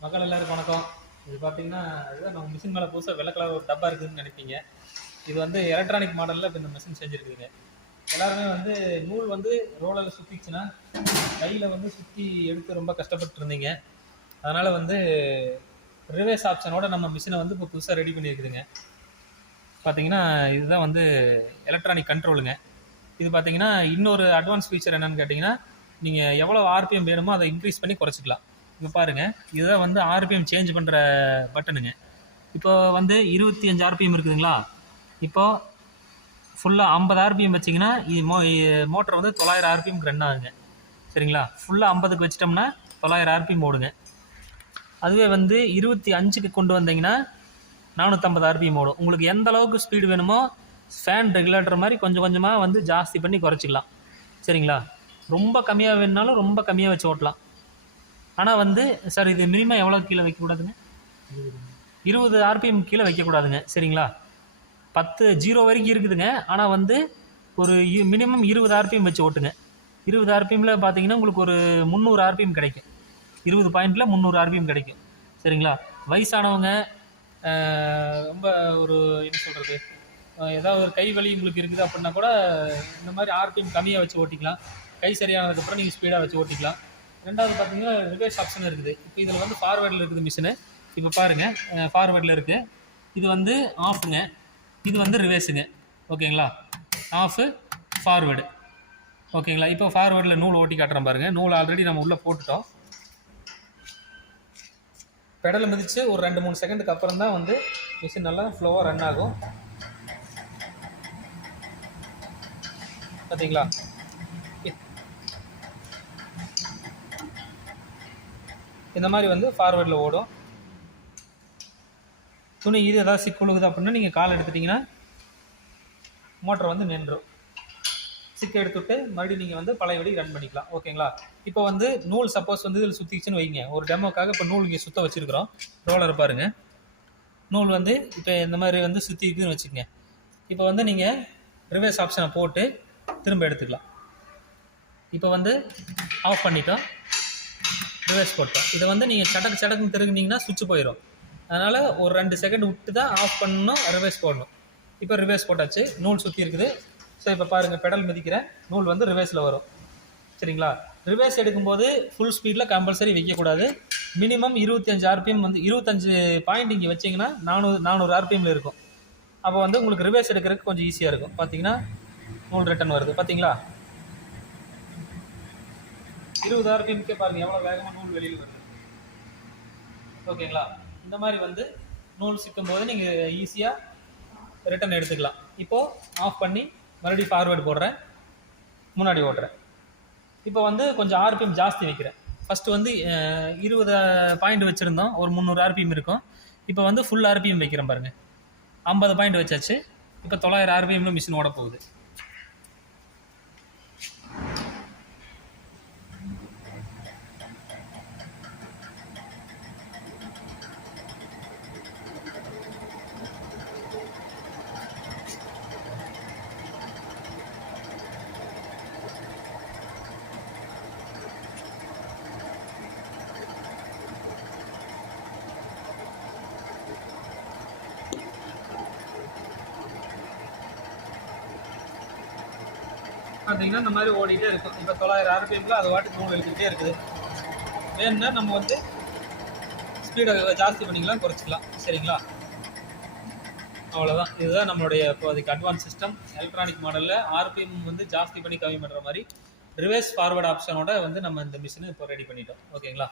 மக்கள் எல்லாருக்கும் வணக்கம். இது பார்த்தீங்கன்னா, இதுதான் நம்ம மிஷின் மேலே புதுசாக வெள்ளை கலர் ஒரு டப்பா இருக்குதுன்னு நினைப்பீங்க. இது வந்து எலக்ட்ரானிக் மாடலில் இப்போ இந்த மிஷின் செஞ்சுருக்குதுங்க. எல்லாருமே வந்து நூல் வந்து ரோலரில் சுற்றிச்சுன்னா கையில் வந்து சுற்றி எடுத்து ரொம்ப கஷ்டப்பட்டு இருந்தீங்க. அதனால் வந்து ரிவர்ஸ் ஆப்ஷனோட நம்ம மிஷினை வந்து இப்போ புதுசாக ரெடி பண்ணியிருக்குதுங்க. பார்த்தீங்கன்னா இதுதான் வந்து எலக்ட்ரானிக் கண்ட்ரோலுங்க. இது பார்த்தீங்கன்னா இன்னொரு அட்வான்ஸ் ஃபீச்சர் என்னென்னு கேட்டிங்கன்னா, நீங்கள் எவ்வளோ ஆர்பிஎம் வேணுமோ அதை இன்க்ரீஸ் பண்ணி குறைச்சிக்கலாம். இப்போ பாருங்கள், இதுதான் வந்து ஆர்பிஎம் சேஞ்ச் பண்ணுற பட்டனுங்க. இப்போ வந்து 25 ஆர்பிஎம் இருக்குதுங்களா. இப்போது ஃபுல்லாக 50 ஆர்பிஎம் வச்சிங்கன்னா இது மோட்டர் வந்து 900 ஆர்பிஎம்க்கு ரன் ஆகுங்க. சரிங்களா. ஃபுல்லாக 50க்கு வச்சிட்டோம்னா 900 ஆர்பிஎம் ஓடுங்க. அதுவே வந்து 25க்கு கொண்டு வந்தீங்கன்னா 450 ஆர்பிஎம் ஓடும். உங்களுக்கு எந்த அளவுக்கு ஸ்பீடு வேணுமோ ஃபேன் ரெகுலேட்டர் மாதிரி கொஞ்சம் கொஞ்சமாக வந்து ஜாஸ்தி பண்ணி குறைச்சிக்கலாம். சரிங்களா. ரொம்ப கம்மியாக வேணுனாலும் ரொம்ப கம்மியாக வச்சு ஓட்டலாம். ஆனால் வந்து சார் இது மினிமம் எவ்வளோ கீழே வைக்கக்கூடாதுங்க? 20 ஆர்பிஎம் கீழே வைக்கக்கூடாதுங்க. சரிங்களா. 0 வரைக்கும் இருக்குதுங்க. ஆனால் வந்து ஒரு மினிமம் 20 ஆர்பிஎம் வச்சு ஓட்டுங்க. 20 ஆர்பிஎம்மில் பார்த்தீங்கன்னா உங்களுக்கு ஒரு 300 ஆர்பிஎம் கிடைக்கும். 20 பாயிண்டில் 300 ஆர்பிஎம் கிடைக்கும். சரிங்களா. வயசானவங்க ரொம்ப ஒரு என்ன சொல்கிறது, ஏதாவது ஒரு கை வலி உங்களுக்கு இருக்குது அப்படின்னா கூட இந்த மாதிரி ஆர்பிஎம் கம்மியாக வச்சு ஓட்டிக்கலாம். கை சரியானதுக்கப்புறம் நீங்கள் ஸ்பீடாக வச்சு ஓட்டிக்கலாம். ரெண்டாவது பார்த்தீங்கன்னா ரிவர்ஸ் ஆப்ஷன் இருக்குது. இப்போ இதில் வந்து ஃபார்வேர்டில் இருக்குது மிஷினு. இப்போ பாருங்கள், ஃபார்வேர்டில் இருக்குது. இது வந்து ஆஃபுங்க, இது வந்து ரிவர்ஸுங்க. ஓகேங்களா. Off, forward. ஓகேங்களா. இப்போ ஃபார்வேர்டில் நூல் ஓட்டி காட்டுறேன் பாருங்கள். நூல் ஆல்ரெடி நம்ம உள்ளே போட்டுட்டோம். பெடலை மிதித்து ஒரு 2-3 செகண்டுக்கு அப்புறம் தான் வந்து மிஷின் நல்லா ஃப்ளோவாக ரன் ஆகும். பார்த்தீங்களா. இந்த மாதிரி வந்து ஃபார்வேர்டில் ஓடும். துணி இது ஏதாவது சிக்குழுகுது அப்படின்னா நீங்கள் கால் எடுத்துட்டிங்கன்னா மோட்டர் வந்து நின்றும். சிக்கு எடுத்துவிட்டு மறுபடியும் நீங்கள் வந்து பழையபடி ரன் பண்ணிக்கலாம். ஓகேங்களா. இப்போ வந்து நூல் சப்போஸ் வந்து இதில் சுற்றிச்சுன்னு வைங்க. ஒரு டெமோக்காக இப்போ நூல் இங்கே சுற்ற வச்சுருக்கிறோம். ரோலர் பாருங்கள், நூல் வந்து இப்போ இந்த மாதிரி வந்து சுற்றிக்குதுன்னு வச்சுக்கோங்க. இப்போ வந்து நீங்கள் ரிவர்ஸ் ஆப்ஷனை போட்டு திரும்ப எடுத்துக்கலாம். இப்போ வந்து ஆஃப் பண்ணிட்டோம், ரிவர்ஸ் போட்டோம். இதை வந்து நீங்கள் சடக்குன்னு திரும்பினீங்கன்னா சுவிட்ச் போயிடும். அதனால் ஒரு 2 செகண்ட் விட்டு தான் ஆஃப் பண்ணணும், ரிவர்ஸ் போடணும். இப்போ ரிவர்ஸ் போட்டாச்சு, நூல் சுற்றி இருக்குது. ஸோ இப்போ பாருங்கள், பெடல் மிதிக்கிறேன், நூல் வந்து ரிவர்ஸில் வரும். சரிங்களா. ரிவர்ஸ் எடுக்கும்போது ஃபுல் ஸ்பீடில் கம்பல்சரி வைக்கக்கூடாது. மினிமம் 25 ஆர்பிஎம் வந்து 25 பாயிண்ட் இங்கே வச்சிங்கன்னா 400 ஆர்பிஎம்மில் இருக்கும். அப்போ வந்து உங்களுக்கு ரிவர்ஸ் எடுக்கிறதுக்கு கொஞ்சம் ஈஸியாக இருக்கும். பார்த்தீங்கன்னா நூல் ரிட்டன் வருது. பார்த்தீங்களா. 20 ஆர்பிஎம்க்கே பாருங்கள் எவ்வளோ வேகமாக நூல் வெளியில் வருது. ஓகேங்களா. இந்த மாதிரி வந்து நூல் சிக்கும் போது நீங்கள் ஈஸியாக ரிட்டன் எடுத்துக்கலாம். இப்போது ஆஃப் பண்ணி மறுபடியும் ஃபார்வேர்டு போடுறேன், முன்னாடி ஓட்டுறேன். இப்போ வந்து கொஞ்சம் ஆர்பிஎம் ஜாஸ்தி வைக்கிறேன். ஃபஸ்ட்டு வந்து 20 பாயிண்ட் வச்சுருந்தோம், ஒரு 300 ஆர்பிஎம் இருக்கும். இப்போ வந்து ஃபுல் ஆர்பிஎம் வைக்கிறேன் பாருங்கள். 50 பாயிண்ட் வச்சாச்சு. இப்போ 900 ஆர்பிஎம்மில் மிஷின் ஓட போகுது. பார்த்தீங்கன்னா இந்த மாதிரி ஓடிட்டே இருக்கும். இப்போ 900 ஆர்பிஎம்மில் அது வாட்டுக்கு நூல் எழுதிக்கிட்டே இருக்குது. வேணும்னா நம்ம வந்து ஸ்பீடை ஜாஸ்தி பண்ணிக்கலாம், குறைச்சிக்கலாம். சரிங்களா. அவ்வளோதான். இதுதான் நம்மளுடைய இப்போதைக்கு அட்வான்ஸ் சிஸ்டம். எலக்ட்ரானிக் மாடலில் ஆர்பிஎம் வந்து ஜாஸ்தி பண்ணி கம்மி பண்ணுற மாதிரி ரிவர்ஸ் ஃபார்வர்டு ஆப்ஷனோட வந்து நம்ம இந்த மிஷினை இப்போ ரெடி பண்ணிட்டோம். ஓகேங்களா.